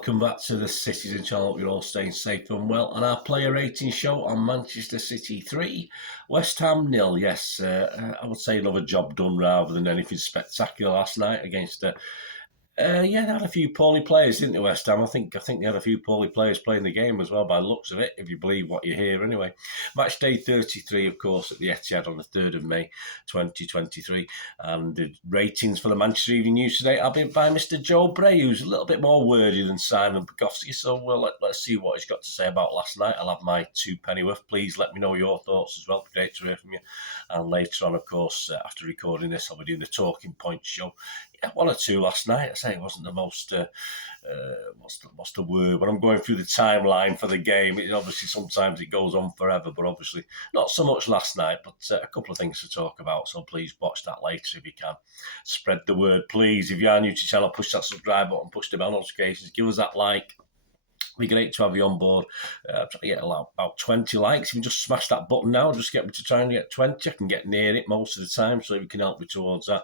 welcome back to the Citizen channel. You're all staying safe and well. And our player rating show on Manchester City 3, West Ham 0. Yes, I would say another job done rather than anything spectacular last night against they had a few poorly players, didn't they, West Ham? I think they had a few poorly players playing the game as well, by the looks of it, if you believe what you hear anyway. Match day 33, of course, at the Etihad on the 3rd of May, 2023. And the ratings for the Manchester Evening News today are being by Mr. Joe Bray, who's a little bit more wordy than Simon Bogowski. So let's see what he's got to say about last night. I'll have my two pennyworth. Please let me know your thoughts as well. Great to hear from you. And later on, of course, after recording this, I'll be doing the Talking Points show. Yeah, one or two last night. I say it wasn't the most, what's the word? When I'm going through the timeline for the game, obviously sometimes it goes on forever, but obviously not so much last night, but a couple of things to talk about. So please watch that later if you can. Spread the word, please. If you are new to the channel, push that subscribe button, push the bell notifications, give us that like. It'd be great to have you on board. I'm trying to get about 20 likes. If you can just smash that button now, just get me to try and get 20. I can get near it most of the time, so if you can help me towards that,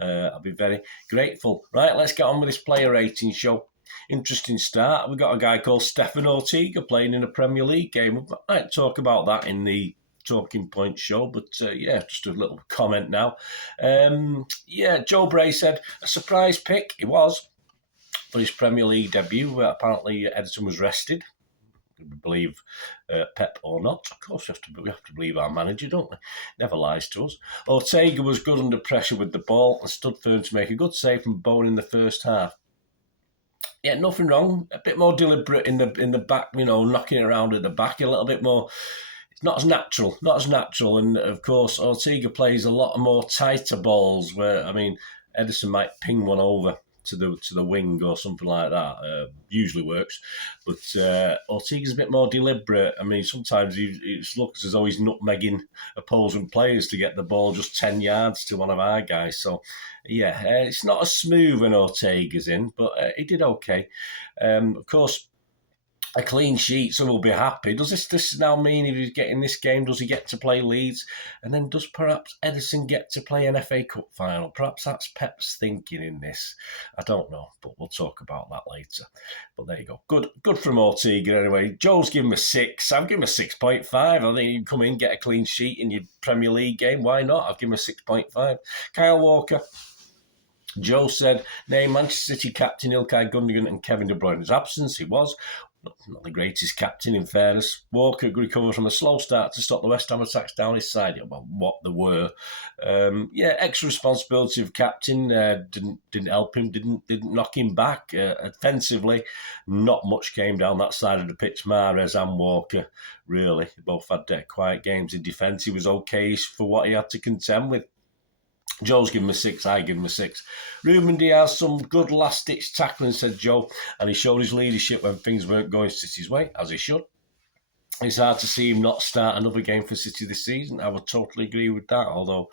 I'll be very grateful. Right, let's get on with this player rating show. Interesting start. We've got a guy called Stefan Ortega playing in a Premier League game. We might talk about that in the Talking Point show, but just a little comment now. Joe Bray said a surprise pick. It was. For his Premier League debut, apparently Ederson was rested. We believe Pep or not. Of course, we have to believe our manager, don't we? Never lies to us. Ortega was good under pressure with the ball and stood firm to make a good save from Bowen in the first half. Yeah, nothing wrong. A bit more deliberate in the back, knocking it around at the back. A little bit more. It's not as natural. And of course, Ortega plays a lot more tighter balls. Where Ederson might ping one over to the wing or something like that. Usually works, but Ortega's a bit more deliberate. Sometimes it looks as though he's nutmegging opposing players to get the ball just 10 yards to one of our guys. So it's not as smooth when Ortega's in, but he did okay. Of course, a clean sheet, so we'll be happy. Does this now mean if he's getting this game, does he get to play Leeds? And then does perhaps Ederson get to play an FA Cup final? Perhaps that's Pep's thinking in this. I don't know, but we'll talk about that later. But there you go. Good from Ortega anyway. Joe's given him a 6. I've given him a 6.5. I think you can come in, get a clean sheet in your Premier League game. Why not? I've given him a 6.5. Kyle Walker. Joe said, name Manchester City captain Ilkay Gundogan and Kevin De Bruyne's absence. He was. Not the greatest captain, in fairness. Walker recovered from a slow start to stop the West Ham attacks down his side. Well, what there were. Extra responsibility of captain didn't help him, didn't knock him back. Offensively, not much came down that side of the pitch. Mahrez and Walker, really, both had quiet games in defence. He was okay for what he had to contend with. Joe's given him a 6, I give him a 6. Ruben Diaz, some good last-ditch tackling, said Joe, and he showed his leadership when things weren't going City's way, as he should. It's hard to see him not start another game for City this season. I would totally agree with that, although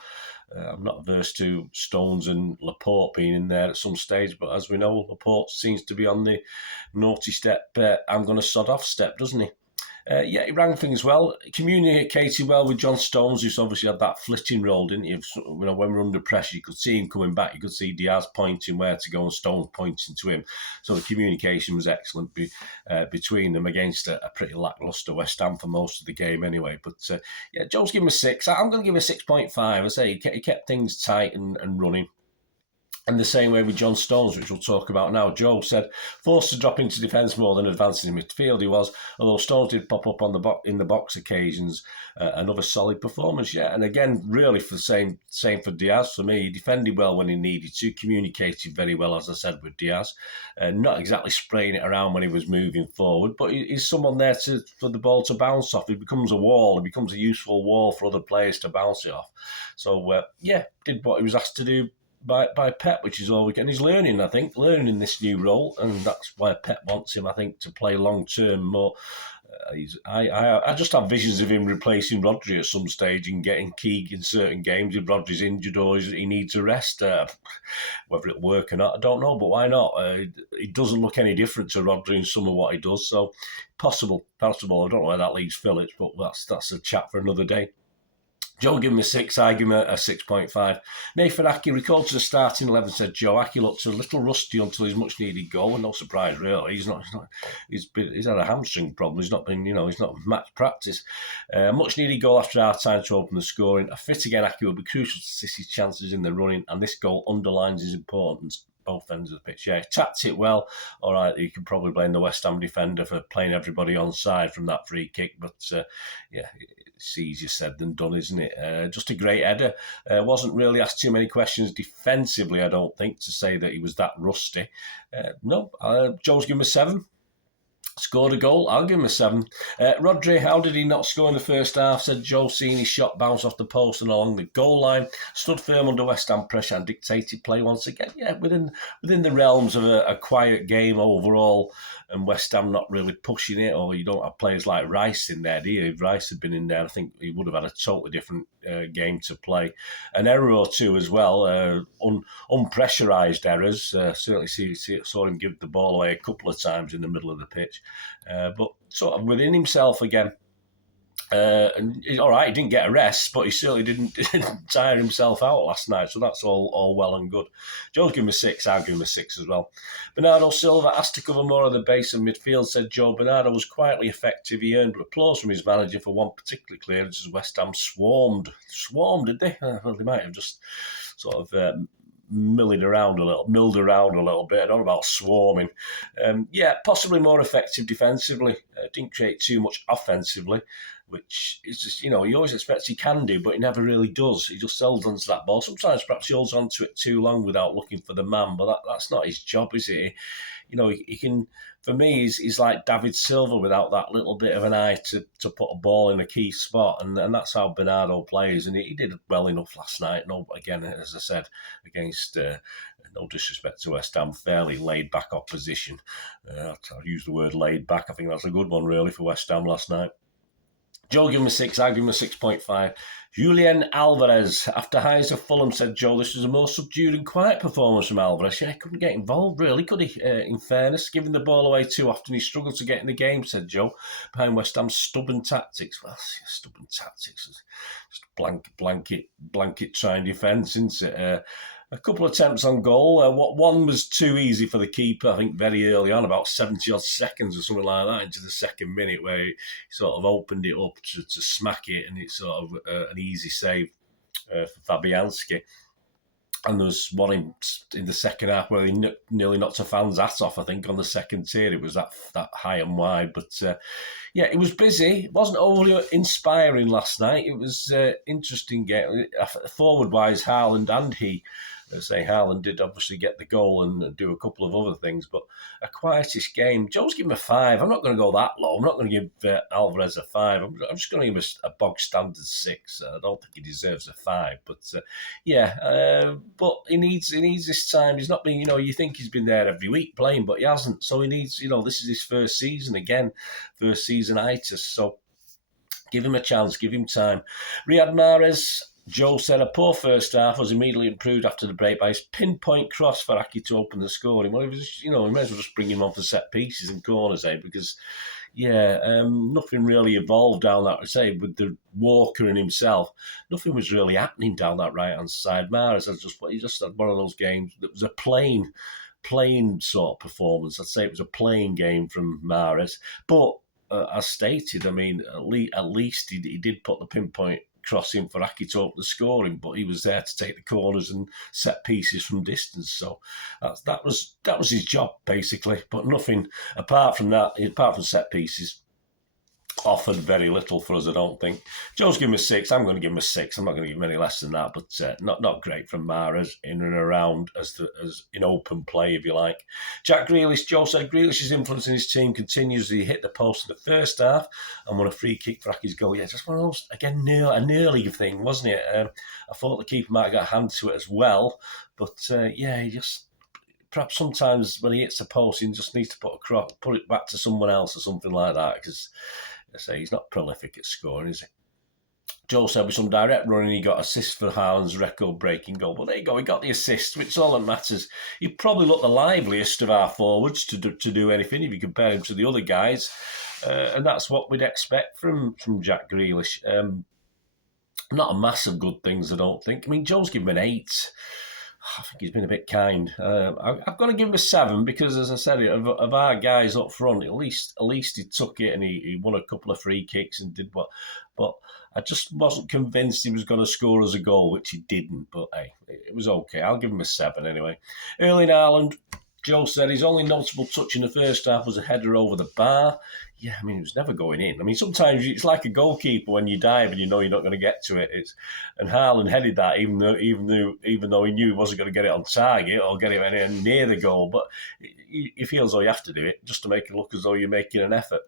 I'm not averse to Stones and Laporte being in there at some stage, but as we know, Laporte seems to be on the naughty step, I'm going to sod off step, doesn't he? He rang things well, communicated well with John Stones, who's obviously had that flitting role, didn't he? When we're under pressure, you could see him coming back. You could see Diaz pointing where to go and Stones pointing to him. So the communication was excellent between them against a pretty lacklustre West Ham for most of the game anyway. But Joe's given him a 6. I'm going to give him a 6.5. I say he kept things tight and running. And the same way with John Stones, which we'll talk about now. Joe said, forced to drop into defence more than advancing in midfield he was, although Stones did pop up in the box occasions. Another solid performance, And again, really for the same for Diaz for me. He defended well when he needed to, communicated very well, as I said, with Diaz. Not exactly spraying it around when he was moving forward, but he's someone there for the ball to bounce off. He becomes a wall. He becomes a useful wall for other players to bounce it off. So, did what he was asked to do by Pep, which is all we can. He's learning this new role, and that's why Pep wants him, I think, to play long term more. I just have visions of him replacing Rodri at some stage and getting key in certain games if Rodri's injured or he needs a rest. Whether it'll work or not, I don't know, but why not? He doesn't look any different to Rodri in some of what he does, so possible. I don't know where that leaves Phillips, but that's a chat for another day. Joe gave him a 6, I give him a 6.5. Nathan Aki recalled to the starting 11, said Joe Aki looked a little rusty until his much needed goal, and no surprise really. He's had a hamstring problem. He's not been, he's not match practice. Much needed goal after our time to open the scoring. A fit again, Aki will be crucial to City's chances in the running, and this goal underlines his importance. Both ends of the pitch. Yeah, tapped it well. All right, you can probably blame the West Ham defender for playing everybody onside from that free kick, but it's easier said than done, isn't it? Just a great header. Wasn't really asked too many questions defensively, I don't think, to say that he was that rusty. Joe's given him a 7. Scored a goal, I'll give him a 7. Rodri, how did he not score in the first half? Said Joe, seeing his shot bounce off the post and along the goal line. Stood firm under West Ham pressure and dictated play once again. Yeah, within the realms of a quiet game overall, and West Ham not really pushing it, or you don't have players like Rice in there, do you? If Rice had been in there, I think he would have had a totally different game to play. An error or two as well, unpressurised errors. Certainly saw him give the ball away a couple of times in the middle of the pitch. But sort of within himself again. And all right, he didn't get a rest, but he certainly didn't tire himself out last night. So that's all well and good. Joe's given him a 6, I'll give him a 6 as well. Bernardo Silva asked to cover more of the base of midfield, said Joe. Bernardo was quietly effective. He earned applause from his manager for one particular clearance as West Ham swarmed, did they? Well, they might have just sort of milled around a little bit. I don't know about swarming. Possibly more effective defensively. Didn't create too much offensively, which is just, he always expects he can do, but he never really does. He just holds onto that ball. Sometimes perhaps he holds onto it too long without looking for the man, but that's not his job, is it? He can, for me, he's like David Silva without that little bit of an eye to put a ball in a key spot, and that's how Bernardo plays, and he did well enough last night. No, again, as I said, against no disrespect to West Ham, fairly laid-back opposition. I'll use the word laid-back. I think that's a good one, really, for West Ham last night. Joe gave him a 6, I give him a 6.5. Julian Alvarez, after highs of Fulham, said Joe, this was a more subdued and quiet performance from Alvarez. Yeah, he couldn't get involved, really, could he? In fairness, giving the ball away too often, he struggled to get in the game, said Joe, behind West Ham's stubborn tactics. Well, stubborn tactics, just blanket trying defence, isn't it? A couple of attempts on goal. One was too easy for the keeper, I think, very early on, about 70-odd seconds or something like that, into the second minute, where he sort of opened it up to smack it, and it's sort of an easy save for Fabianski. And there was one in the second half where he nearly knocked a fan's hat off, I think, on the second tier. It was that high and wide. But, it was busy. It wasn't overly inspiring last night. It was interesting game. Forward-wise, Haaland and he, Haaland did obviously get the goal and do a couple of other things, but a quietish game. Joe's given him a 5. I'm not going to go that low. I'm not going to give Alvarez a 5. I'm just going to give him a bog standard 6. I don't think he deserves a 5, but but he needs this time. He's not been, you think he's been there every week playing, but he hasn't. So he needs, this is his first season again, first season-itis. So give him a chance, give him time. Riyad Mahrez, Joe said a poor first half was immediately improved after the break by his pinpoint cross for Aki to open the scoring. Well, he was, he may as well just bring him on for set pieces and corners, because, nothing really evolved down that, with the Walker and himself. Nothing was really happening down that right-hand side. Mahrez, he just had one of those games that was a plain sort of performance. I'd say it was a plain game from Mahrez. But, as stated, at least he did put the pinpoint crossing for Aki to open the scoring, but he was there to take the corners and set pieces from distance. So that was his job, basically. But nothing apart from set pieces, offered very little for us, I don't think. Joe's given him a 6. I'm going to give him a 6. I'm not going to give him any less than that, but not great from Mahrez in and around as in open play, if you like. Jack Grealish, Joe said Grealish's influence in his team continues. He hit the post in the first half and won a free kick for Aki's goal. Yeah, just one of those, again, a nearly thing, wasn't it? I thought the keeper might have got a hand to it as well, but he just... Perhaps sometimes when he hits the post, he just needs to put it back to someone else or something like that, because he's not prolific at scoring, is he? Joe said with some direct running, he got assist for Haaland's record-breaking goal. But there you go, he got the assist, which is all that matters. He probably looked the liveliest of our forwards to do anything if you compare him to the other guys. And that's what we'd expect from Jack Grealish. Not a massive good things, I don't think. I mean, Joe's given him an 8. I think he's been a bit kind. I've got to give him a 7 because, as I said, of our guys up front, at least he took it and he won a couple of free kicks and did what. But I just wasn't convinced he was going to score as a goal, which he didn't. But hey, it was okay. I'll give him a 7 anyway. Erling Haaland, Joe said his only notable touch in the first half was a header over the bar. Yeah, I mean, it was never going in. I mean, sometimes it's like a goalkeeper when you dive and you know you're not going to get to it. And Haaland headed that even though he knew he wasn't going to get it on target or get it anywhere near the goal. But he feels though you have to do it just to make it look as though you're making an effort.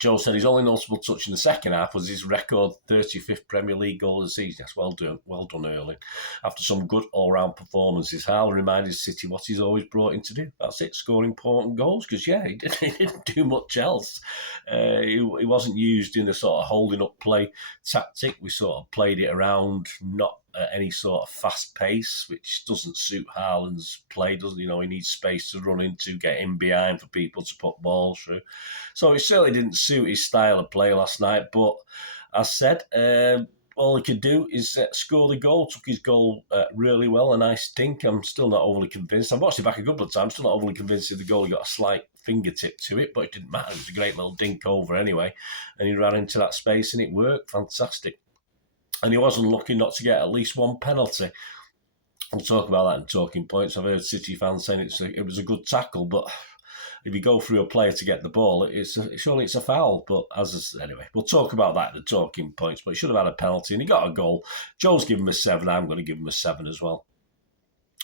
Joe said his only notable touch in the second half was his record 35th Premier League goal of the season. Yes, well done, Erling. After some good all-round performances, Haaland reminded City what he's always brought in to do. That's it, score important goals, because, yeah, he didn't do much else. He wasn't used in the sort of holding up play tactic. We sort of played it around, not at any sort of fast pace, which doesn't suit Haaland's play, doesn't he? He needs space to run into, get in behind for people to put balls through. So it certainly didn't suit his style of play last night. But as said, all he could do is score the goal. Took his goal really well, a nice dink. I'm still not overly convinced. I've watched it back a couple of times. Still not overly convinced if the goal got a slight fingertip to it, but it didn't matter. It was a great little dink over anyway. And he ran into that space and it worked. Fantastic. And he wasn't lucky not to get at least one penalty. We'll talk about that in talking points. I've heard City fans saying it was a good tackle, but if you go through a player to get the ball, surely it's a foul. But anyway, we'll talk about that in the talking points. But he should have had a penalty, and he got a goal. Joe's given him a 7. I'm going to give him a 7 as well.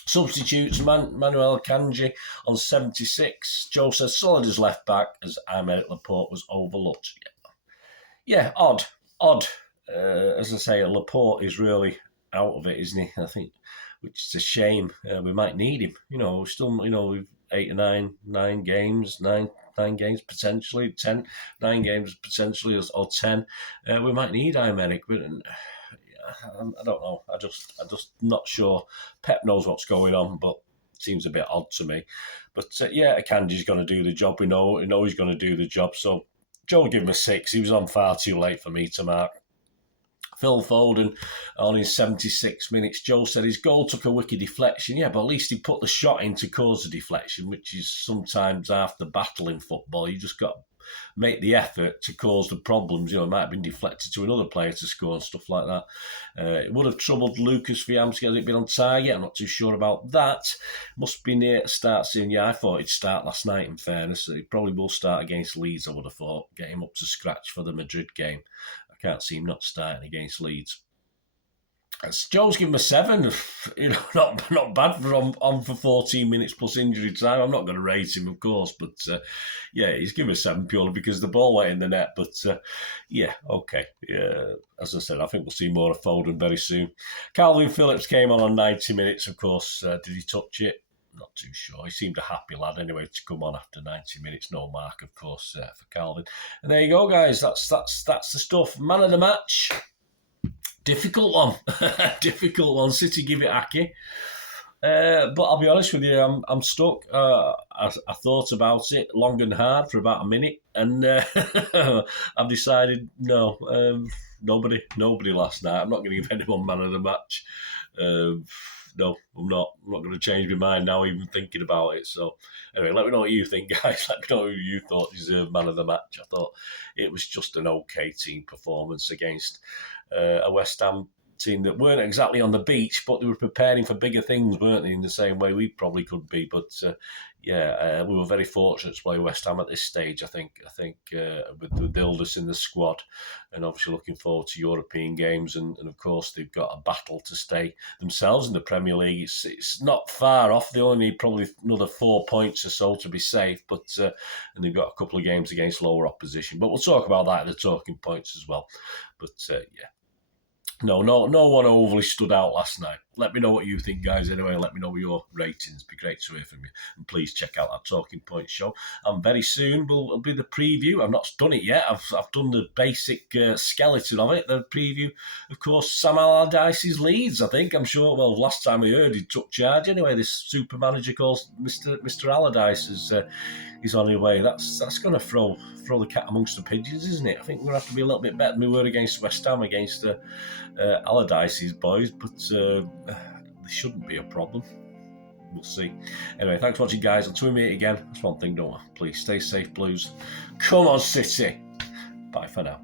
Substitutes, Manuel Akanji on 76. Joe says solid as left back as Aymeric Laporte was overlooked. Yeah, odd. As I say, Laporte is really out of it, isn't he? I think, which is a shame. We might need him. We've 8 or 9 games, nine games potentially, 9 games potentially, or 10. We might need Aymeric, but I don't know. I just not sure. Pep knows what's going on, but it seems a bit odd to me. But Akanji's going to do the job. We know he's going to do the job. So Joe will give him a 6. He was on far too late for me to mark. Phil Foden on his 76 minutes. Joe said his goal took a wicked deflection. Yeah, but at least he put the shot in to cause the deflection, which is sometimes half the battle in football. You just got to make the effort to cause the problems. It might have been deflected to another player to score and stuff like that. It would have troubled Lucas Fiamski had it been on target. I'm not too sure about that. Must be near to start soon. Yeah, I thought he'd start last night, in fairness. He probably will start against Leeds, I would have thought. Get him up to scratch for the Madrid game. Can't see him not starting against Leeds. Joe's given him a 7. Not bad for on for 14 minutes plus injury time. I'm not going to rate him, of course, but he's given a 7 purely because the ball went in the net. But okay. Yeah, as I said, I think we'll see more of Foden very soon. Calvin Phillips came on 90 minutes, of course. Did he touch it? Not too sure. He seemed a happy lad anyway to come on after 90 minutes. No Marc, of course, for Calvin. And there you go, guys. That's the stuff. Man of the match. Difficult one. Difficult one. City give it Aki. But I'll be honest with you, I'm stuck. I thought about it long and hard for about a minute, and I've decided no. Nobody last night. I'm not going to give anyone man of the match. No, I'm not going to change my mind now, even thinking about it. So, anyway, let me know what you think, guys. Let me know who you thought deserved man of the match. I thought it was just an okay team performance against a West Ham team that weren't exactly on the beach, but they were preparing for bigger things, weren't they, in the same way we probably could be. But we were very fortunate to play West Ham at this stage, I think with the Dildus in the squad, and obviously looking forward to European games, and of course they've got a battle to stay themselves in the Premier League. It's not far off. They only need probably another 4 points or so to be safe, but and they've got a couple of games against lower opposition. But we'll talk about that in the talking points as well. But no one overly stood out last night. let me know what you think, guys. Anyway, let me know your ratings. It'd be great to hear from you. And please check out our Talking Point show. And very soon will be the preview. I've not done it yet. I've done the basic skeleton of it. The preview, of course, Sam Allardyce's Leeds. I think, I'm sure. Well, last time we heard, he took charge. Anyway, this super manager called Mr. Allardyce is on his way. That's going to throw the cat amongst the pigeons, isn't it? I think we're going to have to be a little bit better than we were against West Ham, against Allardyce's boys, but there shouldn't be a problem. We'll see. Anyway, thanks for watching, guys. Until we meet again, that's one thing, don't we? Please stay safe, Blues. Come on, City. Bye for now.